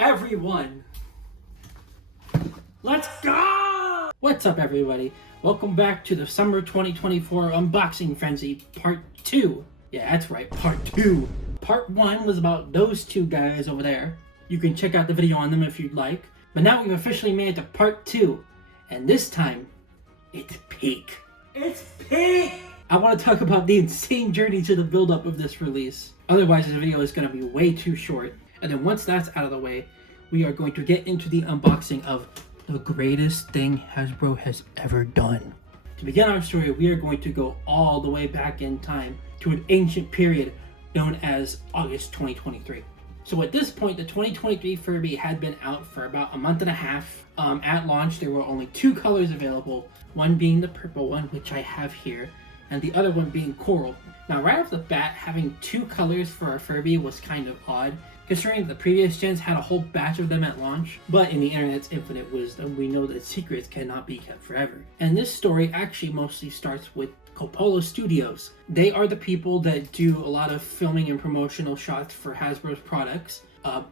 everyone. Let's go! What's up, everybody? Welcome back to the Summer 2024 Unboxing Frenzy Part 2. Yeah, that's right, Part 2. Part 1 was about those two guys over there. You can check out the video on them if you'd like. But now we've officially made it to Part 2. And this time, it's peak. It's peak! I want to talk about the insane journey to the build-up of this release. Otherwise, this video is going to be way too short. And then once that's out of the way, we are going to get into the unboxing of the greatest thing Hasbro has ever done. To begin our story, we are going to go all the way back in time to an ancient period known as August 2023. So at this point, the 2023 Furby had been out for about a month and a half. At launch, there were only two colors available, one being the purple one, which I have here, and the other one being coral. Now, right off the bat, having two colors for a Furby was kind of odd, considering the previous gens had a whole batch of them at launch. But in the internet's infinite wisdom, we know that secrets cannot be kept forever. And this story actually mostly starts with Coppola Studios. They are the people that do a lot of filming and promotional shots for Hasbro's products.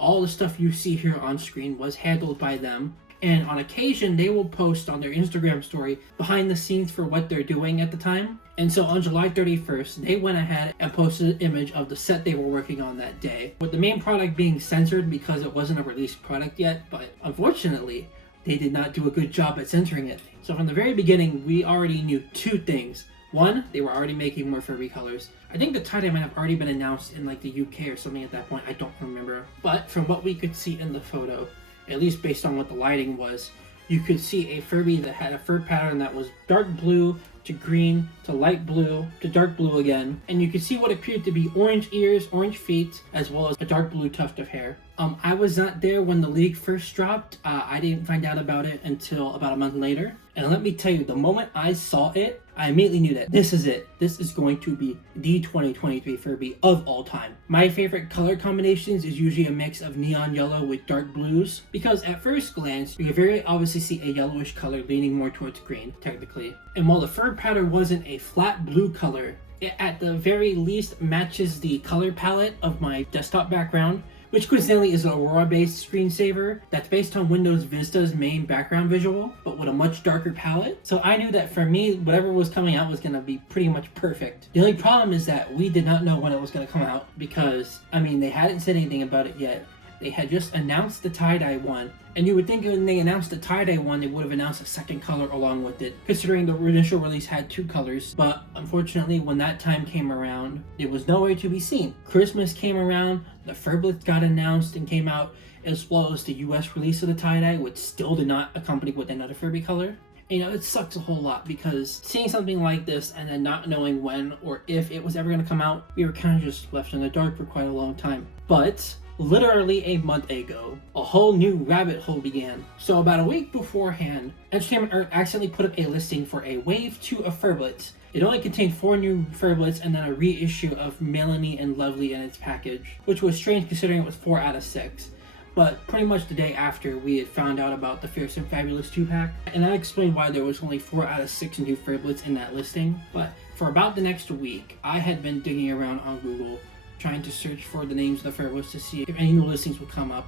All the stuff you see here on screen was handled by them. And on occasion, they will post on their Instagram story behind the scenes for what they're doing at the time. And so on July 31st, they went ahead and posted an image of the set they were working on that day, with the main product being censored because it wasn't a released product yet, but unfortunately, they did not do a good job at censoring it. So from the very beginning, we already knew two things. One, they were already making more Furby colors. I think the tie-dye might have already been announced in like the UK or something at that point, I don't remember. But from what we could see in the photo, at least based on what the lighting was, you could see a Furby that had a fur pattern that was dark blue to green to light blue to dark blue again, and you could see what appeared to be orange ears, orange feet, as well as a dark blue tuft of hair. I was not there when the leak first dropped. I didn't find out about it until about a month later. And let me tell you, the moment I saw it, I immediately knew that this is it. This is going to be the 2023 Furby of all time. My favorite color combinations is usually a mix of neon yellow with dark blues, because at first glance, you can very obviously see a yellowish color leaning more towards green, technically. And while the fur pattern wasn't a flat blue color, it at the very least matches the color palette of my desktop background, which coincidentally is an Aurora-based screensaver that's based on Windows Vista's main background visual, but with a much darker palette. So I knew that for me, whatever was coming out was going to be pretty much perfect. The only problem is that we did not know when it was going to come out because, I mean, they hadn't said anything about it yet. They had just announced the tie-dye one, and you would think when they announced the tie-dye one, they would have announced a second color along with it, considering the initial release had two colors. But unfortunately, when that time came around, it was nowhere to be seen. Christmas came around, the Furblets got announced and came out, as well as the US release of the tie-dye, which still did not accompany with another Furby color. You know, it sucks a whole lot because seeing something like this and then not knowing when or if it was ever going to come out, we were kind of just left in the dark for quite a long time. But literally a month ago, a whole new rabbit hole began. So about a week beforehand, Entertainment Earth accidentally put up a listing for a Wave 2 of Furblets. It only contained 4 new Furblets and then a reissue of Melanie and Lovely in its package, which was strange considering it was 4 out of 6. But pretty much the day after, we had found out about the Fierce and Fabulous 2-pack, and that explained why there was only 4 out of 6 new Furblets in that listing. But for about the next week, I had been digging around on Google, trying to search for the names of the Furblets to see if any new listings would come up.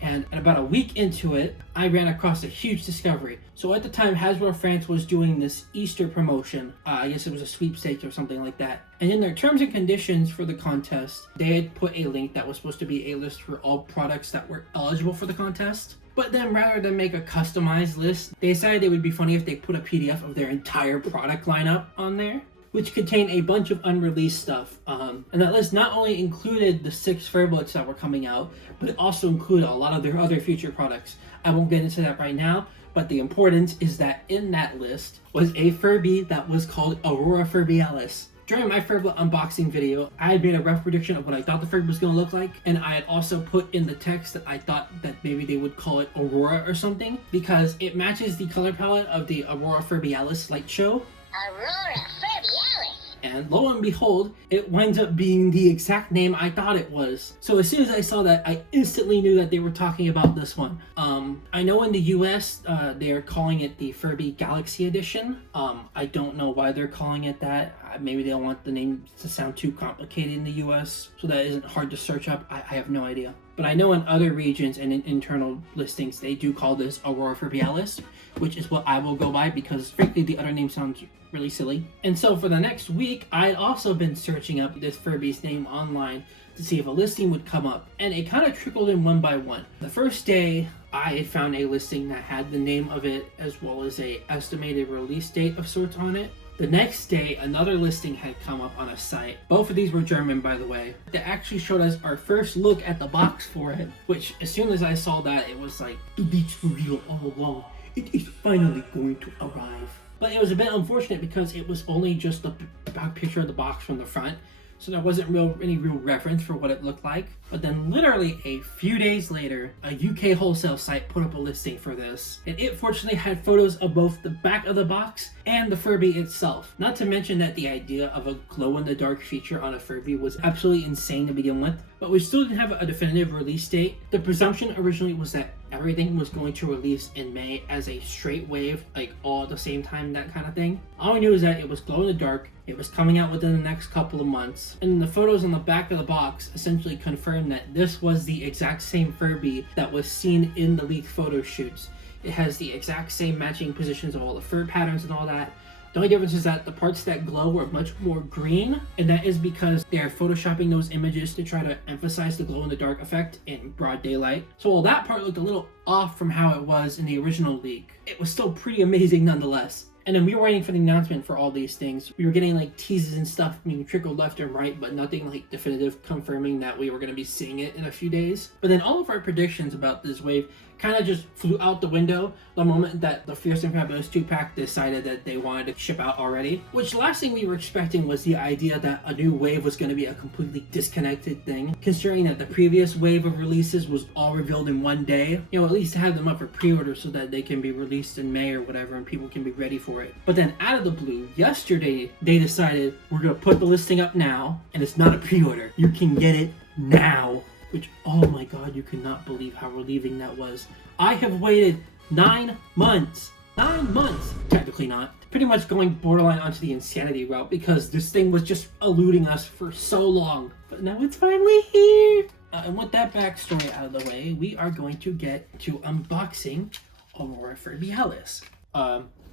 And about a week into it, I ran across a huge discovery. So at the time, Hasbro France was doing this Easter promotion. I guess it was a sweepstakes or something like that. And in their terms and conditions for the contest, they had put a link that was supposed to be a list for all products that were eligible for the contest. But then rather than make a customized list, they decided it would be funny if they put a PDF of their entire product lineup on there, which contained a bunch of unreleased stuff. And that list not only included the 6 Furblets that were coming out, but it also included a lot of their other future products. I won't get into that right now, but the importance is that in that list was a Furby that was called Aurora Furbealis. During my Furblet unboxing video, I had made a rough prediction of what I thought the Furby was going to look like, and I had also put in the text that I thought that maybe they would call it Aurora or something, because it matches the color palette of the Aurora Furbealis light show. Aurora Furbealis. And lo and behold, it winds up being the exact name I thought it was. So as soon as I saw that, I instantly knew that they were talking about this one. I know in the US, they're calling it the Furby Galaxy Edition. I don't know why they're calling it that. Maybe they don't want the name to sound too complicated in the US, so that isn't hard to search up. I have no idea. But I know in other regions and in internal listings, they do call this Aurora Furbealis, which is what I will go by because frankly the other name sounds really silly. And so for the next week, I'd also been searching up this Furby's name online to see if a listing would come up, and it kind of trickled in one by one. The first day, I had found a listing that had the name of it as well as a estimated release date of sorts on it. The next day, another listing had come up on a site. Both of these were German, by the way. That actually showed us our first look at the box for it, which as soon as I saw that, it was like, the beat's for real all along. It is finally going to arrive. But it was a bit unfortunate because it was only just a back picture of the box from the front, so there wasn't any real reference for what it looked like. But then literally a few days later, a UK wholesale site put up a listing for this, and it fortunately had photos of both the back of the box and the Furby itself. Not to mention that the idea of a glow-in-the-dark feature on a Furby was absolutely insane to begin with, but we still didn't have a definitive release date. The presumption originally was that everything was going to release in May as a straight wave, like all at the same time, that kind of thing. All I knew is that it was glow in the dark, it was coming out within the next couple of months, and the photos on the back of the box essentially confirmed that this was the exact same Furby that was seen in the leaked photo shoots. It has the exact same matching positions of all the fur patterns and all that. The only difference is that the parts that glow are much more green, and that is because they're photoshopping those images to try to emphasize the glow-in-the-dark effect in broad daylight. So while that part looked a little off from how it was in the original leak, it was still pretty amazing nonetheless. And then we were waiting for the announcement for all these things. We were getting like teases and stuff being trickled left and right, but nothing like definitive confirming that we were going to be seeing it in a few days. But then all of our predictions about this wave kind of just flew out the window the moment that the Fierce and Fabulous 2-pack decided that they wanted to ship out already. Which the last thing we were expecting was the idea that a new wave was going to be a completely disconnected thing, considering that the previous wave of releases was all revealed in one day. You know, at least have them up for pre-order so that they can be released in May or whatever and people can be ready for it. But then out of the blue, yesterday, they decided we're going to put the listing up now, and it's not a pre-order. You can get it now. Which, oh my god, you could not believe how relieving that was. I have waited 9 months. 9 months! Technically not. Pretty much going borderline onto the insanity route because this thing was just eluding us for so long. But now it's finally here! And with that backstory out of the way, we are going to get to unboxing Aurora Furbealis.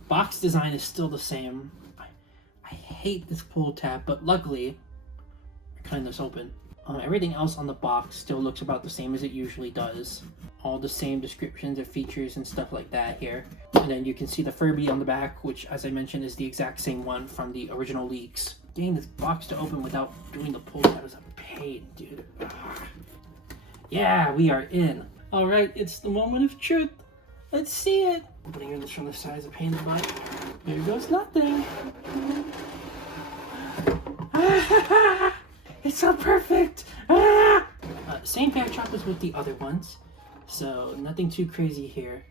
Box design is still the same. I hate this pull tab, but luckily, I kind this open. Everything else on the box still looks about the same as it usually does. All the same descriptions of features and stuff like that here. And then you can see the Furby on the back, which as I mentioned is the exact same one from the original leaks. Getting this box to open without doing the pull tab is a pain, dude. Ugh. Yeah, we are in. Alright, it's the moment of truth. Let's see it. Opening this from the side is a pain in the butt. There goes nothing. It's so perfect! Ah! Same backdrop as with the other ones, so nothing too crazy here.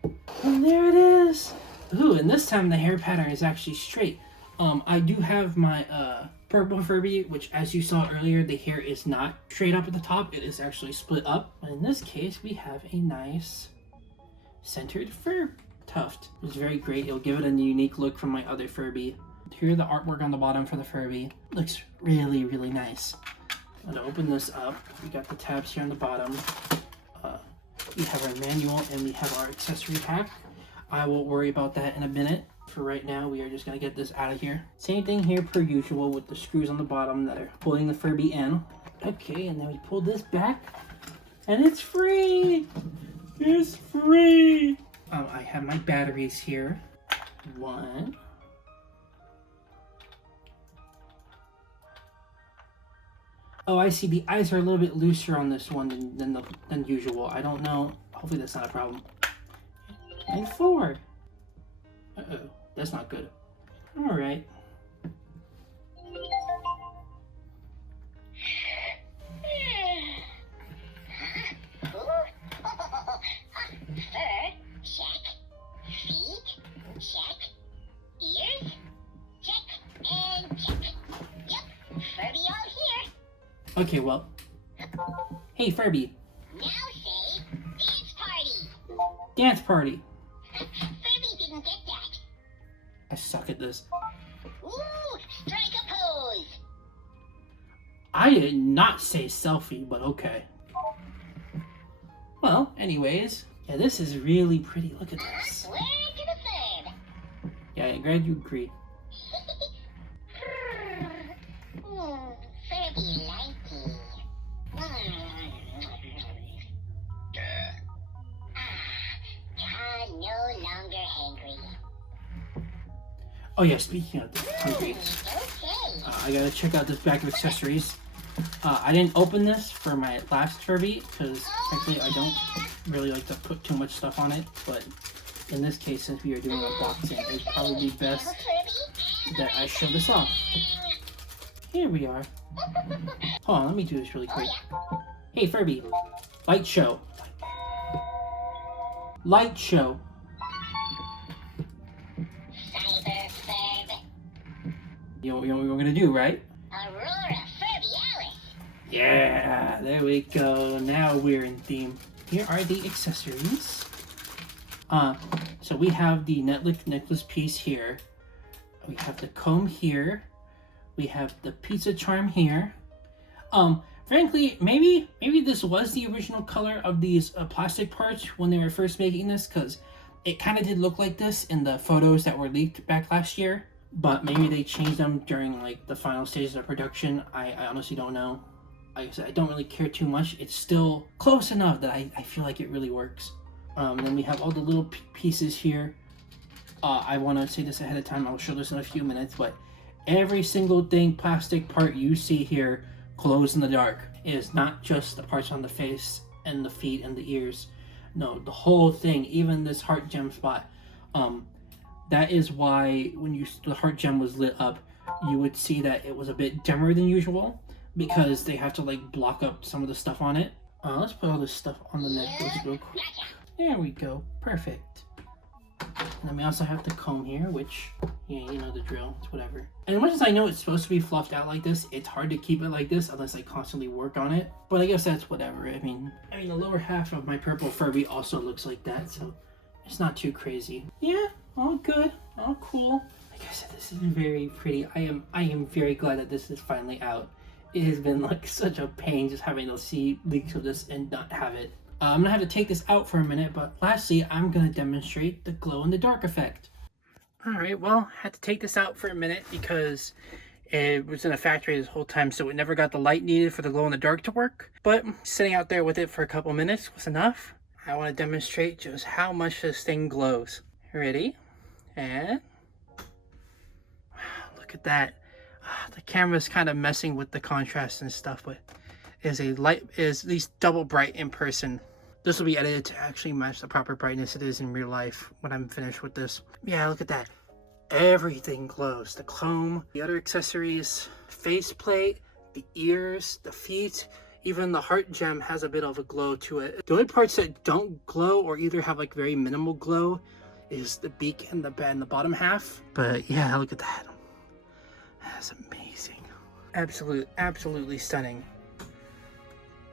And there it is! Ooh, and this time the hair pattern is actually straight. I do have my purple Furby, which as you saw earlier, the hair is not straight up at the top, it is actually split up. But in this case, we have a nice centered fur tuft. It's very great, it'll give it a unique look from my other Furby. Here, the artwork on the bottom for the Furby looks really, really nice. I'm gonna open this up. We got the tabs here on the bottom. We have our manual and we have our accessory pack. I will worry about that in a minute. For right now, we are just gonna get this out of here. Same thing here per usual with the screws on the bottom that are pulling the Furby in. Okay, and then we pull this back and it's free! It's free! I have my batteries here. One. Oh, I see. The eyes are a little bit looser on this one than usual. I don't know. Hopefully that's not a problem. And 4. Uh-oh. That's not good. Alright. Fur, check. Feet, check. Ears, check. And check. Yep, Furby all here. Okay, well. Hey, Furby. Now say, dance party. Dance party. Furby didn't get that. I suck at this. Ooh, strike a pose. I did not say selfie, but okay. anyways, yeah, this is really pretty. Look at this. Word to the third. Yeah, I'm glad you agree. Furby likey. No longer hungry. Oh yeah, speaking of the hungry, Okay. I gotta check out this bag of accessories. I didn't open this for my last Furby because frankly I don't really like to put too much stuff on it, but in this case, since we are doing unboxing, it's probably best that I show this off. Here we are. Hold on, let me do this really quick. Hey Furby, light show. Light show. Cyber Furb. You know what we're gonna do, right? Aurora Furbealis. Yeah, there we go. Now we're in theme. Here are the accessories. So we have the necklace piece here. We have the comb here. We have the pizza charm here. Frankly, maybe this was the original color of these plastic parts when they were first making this, because it kind of did look like this in the photos that were leaked back last year. But maybe they changed them during like the final stages of production. I honestly don't know. Like I said, I don't really care too much. It's still close enough that I feel like it really works. Then we have all the little pieces here. I want to say this ahead of time. I'll show this in a few minutes, but every single plastic part you see here glows in the dark. It is not just the parts on the face and the feet and the ears. No, the whole thing, even this heart gem spot. That is why when the heart gem was lit up, you would see that it was a bit dimmer than usual, because they have to like block up some of the stuff on it. Let's put all this stuff on the necklace real quick. There we go, perfect. And then we also have the comb here, which, yeah, you know the drill, it's whatever. And as much as I know it's supposed to be fluffed out like this, it's hard to keep it like this unless I constantly work on it. But I guess that's whatever. I mean, the lower half of my purple Furby also looks like that, so it's not too crazy. Yeah, all good, all cool. Like I said, this is very pretty. I am very glad that this is finally out. It has been like such a pain just having to see leaks of this and not have it. I'm gonna have to take this out for a minute, but lastly, I'm gonna demonstrate the glow in the dark effect. Alright, well, I had to take this out for a minute because it was in a factory this whole time, so it never got the light needed for the glow in the dark to work. But sitting out there with it for a couple minutes was enough. I want to demonstrate just how much this thing glows. Ready? And look at that. The camera's kind of messing with the contrast and stuff, but is at least double bright in person. This will be edited to actually match the proper brightness it is in real life when I'm finished with this. Yeah, look at that. Everything glows. The comb, the other accessories, faceplate, the ears, the feet, even the heart gem has a bit of a glow to it. The only parts that don't glow or either have like very minimal glow is the beak and the bottom half. But yeah, look at that. That's amazing. Absolutely stunning.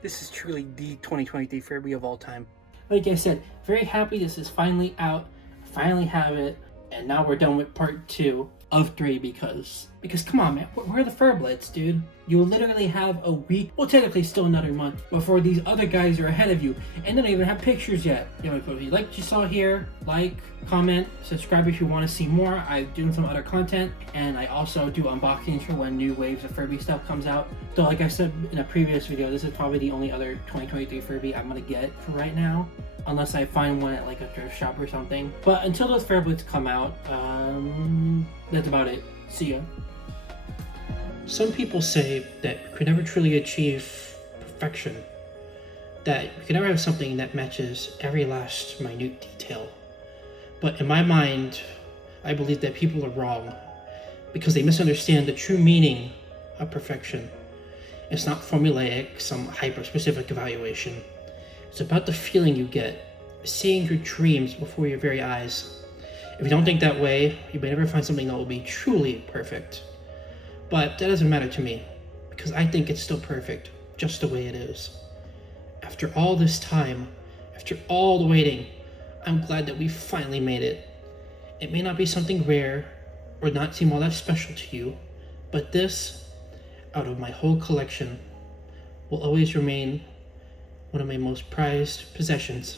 This is truly the 2023 Furby of all time. Like I said, very happy this is finally out. Finally have it. And now we're done with part 2 of 3 because come on, man, we're the Furblets, dude. You literally have a week, well, technically still another month, before these other guys are ahead of you, and they don't even have pictures yet. You know, if you like what you saw here, like, comment, subscribe if you want to see more. I'm doing some other content, and I also do unboxings for when new waves of Furby stuff comes out. So like I said in a previous video, this is probably the only other 2023 Furby I'm gonna get for right now, unless I find one at like a thrift shop or something. But until those Furblets come out, that's about it. See ya. Some people say that we could never truly achieve perfection, that we could never have something that matches every last minute detail. But in my mind, I believe that people are wrong because they misunderstand the true meaning of perfection. It's not formulaic, some hyper-specific evaluation. It's about the feeling you get, seeing your dreams before your very eyes. If you don't think that way, you may never find something that will be truly perfect. But that doesn't matter to me, because I think it's still perfect, just the way it is. After all this time, after all the waiting, I'm glad that we finally made it. It may not be something rare, or not seem all that special to you, but this, out of my whole collection, will always remain one of my most prized possessions.